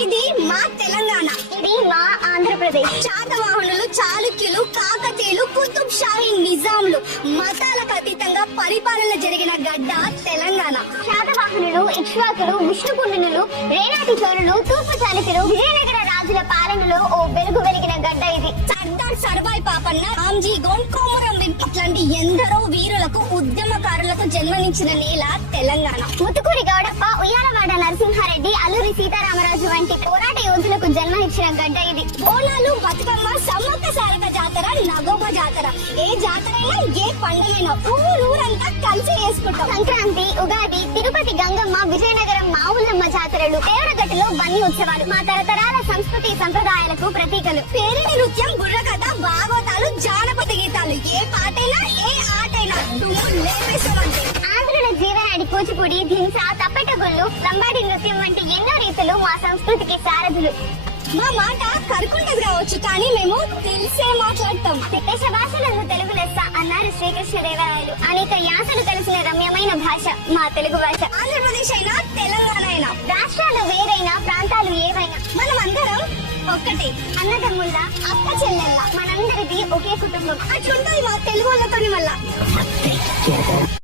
ఇది మా తెలంగాణ. ఇది మా ఆంధ్రప్రదేశ్. శాతవాహనులు చాళుక్యులు కాకతీయులు కుతుబ్ షాహీ నిజాంలు మతాలకు అతీతంగా పరిపాలన జరిగిన గడ్డ తెలంగాణ. శాతవాహనులు ఇక్ష్వాకులు విష్ణుకుండినులు రేనాటి చోరులు తూర్పు చాళుక్యులు విజయనగర రాజుల పాలనలో ఓ వెలుగు వెలిగిన గడ్డ ఇది. సర్దార్ సర్వాయి పాపన్న రామ్జీ గోండ్ కోమరం ఇట్లాంటి ఎందరో వీరులకు ఉద్యమకారులకు జన్మనిచ్చిన నేల తెలంగాణ. ముతుకూరి గౌడప్ప ఉయ్యాలవాడ నరసింహారెడ్డి అల్లూరి సీతారామరాజు వంటి పోరాట యోధులకు జన్మనిచ్చిన గడ్డ ఇది. బోనాలు బతుకమ్మ సమ్మక్క సారక జాతర నగోబ జాతర. ఏ జాతరైనా ఏ పండుగైనా ఊరూరంతా కలిసి చేసుకుంటాం. సంక్రాంతి ఉగాది తిరుపతి గంగమ్మ విజయనగరం మావుల్లమ్మ జాతరలు దేవరగట్టులో బన్నీ ఉత్సవాలు మా తరతరాల సంస్కృతి సంప్రదాయాలకు ప్రతీకలు. పేరిణి నృత్యం బుర్రకథ భాగవతాలు జానపద ఆంధ్రుల జీవనాడి కూచిపూడి ధింస తప్పెటగుళ్ళు లంబాడి నృత్యం వంటి ఎన్నో రీతులు మా సంస్కృతికి సారథులు. మా మాట కరుకుంటది కావచ్చు కానీ మేము తెలిసే మాట్లాడతాం దేశ తెలుగు లెస్స అన్నారు శ్రీకృష్ణదేవరాయలు. అనేక యాసలు కలిసిన రమ్యమైన భాష మా తెలుగు భాష. ఆంధ్రప్రదేశ్ అయినా తెలంగాణ అయినా. రాష్ట్రాలు వేరైనా ప్రాంతాలు ఏవైనా. మనం అందరం ఒక్కటే. అన్నదమ్ముళ్ళ అక్క చెల్లెళ్ళ మనందరిది ఒకే కుటుంబం. అట్లుంటది మా తెలుగు వాళ్ళతోని మళ్ళా.